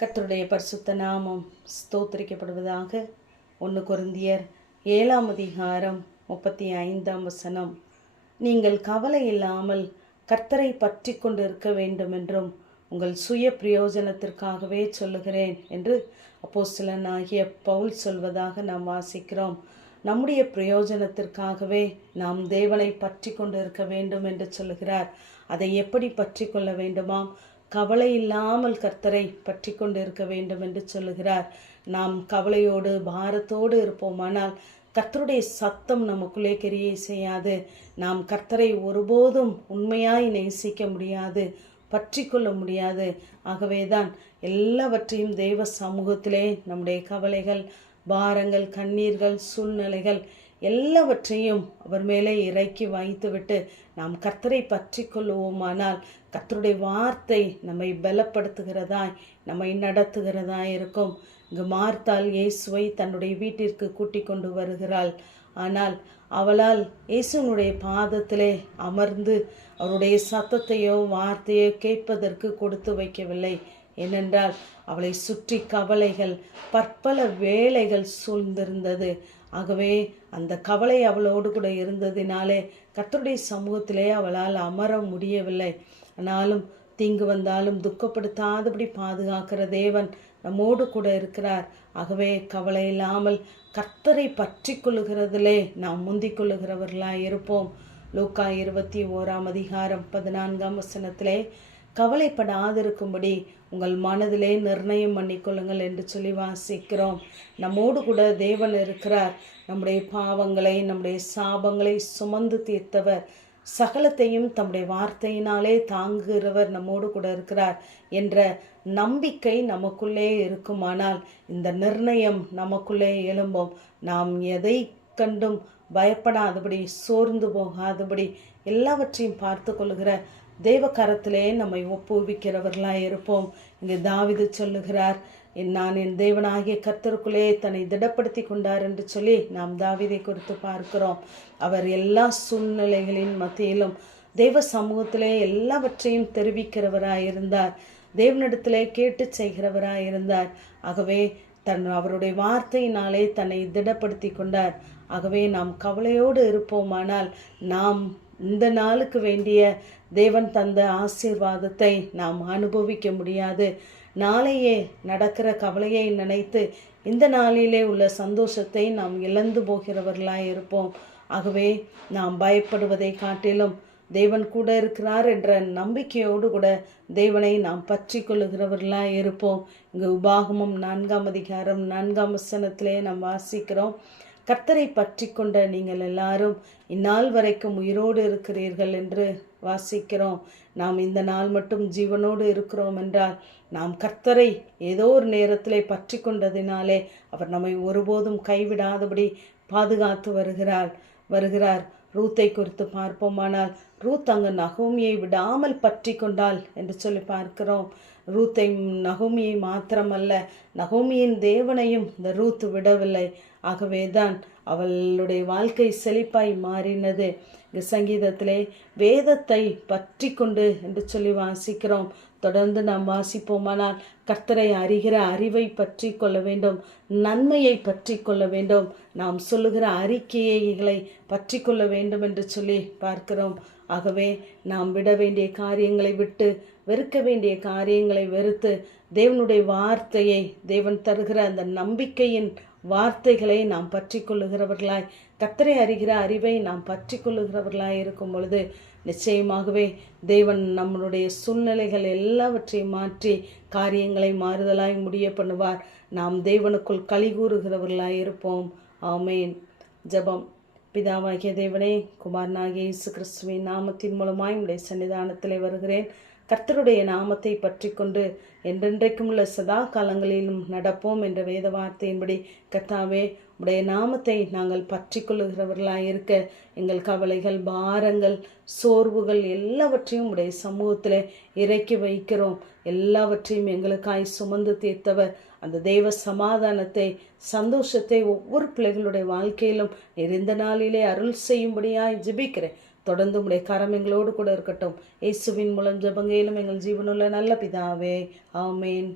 கத்தருடைய பரிசுத்த நாமம் ஸ்தோத்திரிக்கப்படுவதாக. ஒன்று கொருந்தியர் ஏழாம் அதிகாரம் முப்பத்தி ஐந்தாம் வசனம். நீங்கள் கவலை இல்லாமல் கர்த்தரை பற்றி கொண்டு இருக்க வேண்டும் என்றும் உங்கள் சுய பிரயோஜனத்திற்காகவே சொல்லுகிறேன் என்று ஆகிய பவுல் சொல்வதாக நாம் வாசிக்கிறோம். நம்முடைய பிரயோஜனத்திற்காகவே நாம் தேவனை பற்றி கொண்டு இருக்க வேண்டும் என்று சொல்லுகிறார். அதை எப்படி பற்றி கொள்ள வேண்டுமாம்? கவலை இல்லாமல் கர்த்தரை பற்றி கொண்டு இருக்க வேண்டும் என்று சொல்லுகிறார். நாம் கவலையோடு பாரத்தோடு இருப்போமானால் கர்த்தருடைய சத்தம் நமக்குள்ளே கிரியை செய்யாது. நாம் கர்த்தரை ஒருபோதும் உண்மையாய் நேசிக்க முடியாது பற்றி கொள்ள முடியாது. ஆகவேதான் எல்லாவற்றையும் தெய்வ சமூகத்திலே நம்முடைய கவலைகள் பாரங்கள் கண்ணீர்கள் சூழ்நிலைகள் எல்லாவற்றையும் அவர் மேலே இறக்கி வைத்துவிட்டு நாம் கர்த்தரை பற்றி கொள்வோமானால் கர்த்தருடைய வார்த்தை நம்மை பலப்படுத்துகிறதாய் நம்மை நடத்துகிறதாய் இருக்கும். இங்கு மார்த்தால் இயேசுவை தன்னுடைய வீட்டிற்கு கூட்டி கொண்டு வருகிறாள். ஆனால் அவளால் இயேசுனுடைய பாதத்திலே அமர்ந்து அவருடைய சத்தத்தையோ வார்த்தையோ கேட்பதற்கு கொடுத்து வைக்கவில்லை. ஏனென்றால் அவளை சுற்றி கவலைகள் பற்பல வேலைகள் சூழ்ந்திருந்தது. ஆகவே அந்த கவலை அவளோடு கூட இருந்ததினாலே கத்தருடைய சமூகத்திலே அவளால் அமர முடியவில்லை. ஆனாலும் தீங்கு வந்தாலும் துக்கப்படுத்தாதபடி பாதுகாக்கிற தேவன் நம்மோடு கூட இருக்கிறார். ஆகவே கவலை இல்லாமல் கர்த்தரை பற்றி கொள்ளுகிறதிலே நாம் முந்திக் கொள்ளுகிறவர்களாக இருப்போம். லூக்கா இருபத்தி ஓராம் அதிகாரம் பதினான்காம் வசனத்திலே கவலைப்படாதிருக்கும்படி உங்கள் மனதிலே நிர்ணயம் பண்ணிக்கொள்ளுங்கள் என்று சொல்லி வாசிக்கிறோம். நம்மோடு கூட தேவன் இருக்கிறார். நம்முடைய பாவங்களை நம்முடைய சாபங்களை சுமந்து தீர்த்தவர். சகலத்தையும் தம்முடைய வார்த்தையினாலே தாங்குகிறவர் நம்மோடு கூட இருக்கிறார் என்ற நம்பிக்கை நமக்குள்ளே இருக்குமானால் இந்த நிர்ணயம் நமக்குள்ளே எழும்போம். நாம் எதை கண்டும் பயப்படாதபடி சோர்ந்து போகாதபடி எல்லாவற்றையும் பார்த்து கொள்கிற தேவ கரத்திலே நம்மை ஒப்புவிக்கிறவர்களாக இருப்போம். இங்கே தாவிது சொல்லுகிறார் நான் என் தேவனாகிய கர்த்தருக்குள்ளே தன்னை திடப்படுத்தி கொண்டார் என்று சொல்லி நாம் தாவிதை குறித்து பார்க்கிறோம். அவர் எல்லா சூழ்நிலைகளின் மத்தியிலும் தெய்வ சமூகத்திலே எல்லாவற்றையும் தெரிவிக்கிறவராய் இருந்தார். தேவனிடத்திலே கேட்டு செய்கிறவராக இருந்தார். ஆகவே தன் அவருடைய வார்த்தையினாலே தன்னை திடப்படுத்தி கொண்டார். ஆகவே நாம் கவலையோடு இருப்போமானால் நாம் இந்த நாளுக்கு வேண்டிய தேவன் தந்த ஆசீர்வாதத்தை நாம் அனுபவிக்க முடியாது. நாளையே நடக்கிற கவலையை நினைத்து இந்த நாளிலே உள்ள சந்தோஷத்தை நாம் இழந்து போகிறவர்களாக இருப்போம். ஆகவே நாம் பயப்படுவதை காட்டிலும் தேவன் கூட இருக்கிறார் என்ற நம்பிக்கையோடு கூட தேவனை நாம் பற்றி கொள்ளுகிறவர்களாக இருப்போம். இங்கு உபாகமும் நான்காம் அதிகாரம் நான்காம் வசனத்திலே நாம் வாசிக்கிறோம். கர்த்தரை பற்றி கொண்ட நீங்கள் எல்லாரும் இந்நாள் வரைக்கும் உயிரோடு இருக்கிறீர்கள் என்று வாசிக்கிறோம். நாம் இந்த நாள் மட்டும் ஜீவனோடு இருக்கிறோம் என்றால் நாம் கர்த்தரை ஏதோ ஒரு நேரத்திலே பற்றி கொண்டதினாலே அவர் நம்மை ஒருபோதும் கைவிடாதபடி பாதுகாத்து வருகிறார் வருகிறார். ரூத்தை குறித்து பார்ப்போமானால் ரூத் அங்கு நகோமியை விடாமல் பற்றி கொண்டாள் என்று சொல்லி பார்க்கிறோம். ரூத்தை நகோமியை மாத்திரமல்ல நகோமியின் தேவனையும் இந்த ரூத் விடவில்லை. ஆகவேதான் அவளுடைய வாழ்க்கை செழிப்பாய் மாறினது. இந்த சங்கீதத்திலே வேதத்தை பற்றி கொண்டு என்று சொல்லி வாசிக்கிறோம். தொடர்ந்து நாம் வாசிப்போமானால் கர்த்தரை அறிகிற அறிவை பற்றி கொள்ள வேண்டும். நன்மையை பற்றி கொள்ள வேண்டும். நாம் சொல்லுகிற அறிக்கையைகளை பற்றி கொள்ள வேண்டும் என்று சொல்லி பார்க்கிறோம். ஆகவே நாம் விட வேண்டிய காரியங்களை விட்டு வெறுக்க வேண்டிய காரியங்களை வெறுத்து தேவனுடைய வார்த்தையை தேவன் தருகிற அந்த நம்பிக்கையின் வார்த்தைகளை நாம் பற்றி கொள்ளுகிறவர்களாய் கத்தரை அறிகிற அறிவை நாம் பற்றி கொள்ளுகிறவர்களாய் இருக்கும் பொழுது நிச்சயமாகவே தேவன் நம்மளுடைய சூழ்நிலைகள் எல்லாவற்றையும் மாற்றி காரியங்களை மாறுதலாய் முடிய பண்ணுவார். நாம் தேவனுக்குள் களி கூறுகிறவர்களாய் இருப்போம். ஆமேன். ஜபம். பிதாவாகிய தேவனே குமாரனாகிய இயேசு கிறிஸ்துவின் நாமத்தின் மூலமாய் உடைய சன்னிதானத்தில் வருகிறேன். கர்த்தருடைய நாமத்தை பற்றி கொண்டு என்றென்றைக்கும் உள்ள சதா காலங்களிலும் நடப்போம் என்ற வேத வார்த்தையின்படி கர்த்தாவே உடைய நாமத்தை நாங்கள் பற்றி கொள்ளுகிறவர்களாக இருக்க எங்கள் கவலைகள் பாரங்கள் சோர்வுகள் எல்லாவற்றையும் உடைய சமூகத்தில் இறக்கி வைக்கிறோம். எல்லாவற்றையும் எங்களுக்காய் சுமந்து தீர்த்தவர். அந்த தெய்வ சமாதானத்தை சந்தோஷத்தை ஒவ்வொரு பிள்ளைகளுடைய வாழ்க்கையிலும் நிறைந்த நாளிலே அருள் செய்யும்படியாய் ஜிபிக்கிறேன். தொடர்ந்து உடைய கரம் எங்களோடு கூட இருக்கட்டும். இயேசுவின் மூலம் ஜபங்கையிலும் எங்கள் ஜீவனுள்ள நல்ல பிதாவே ஆமேன்.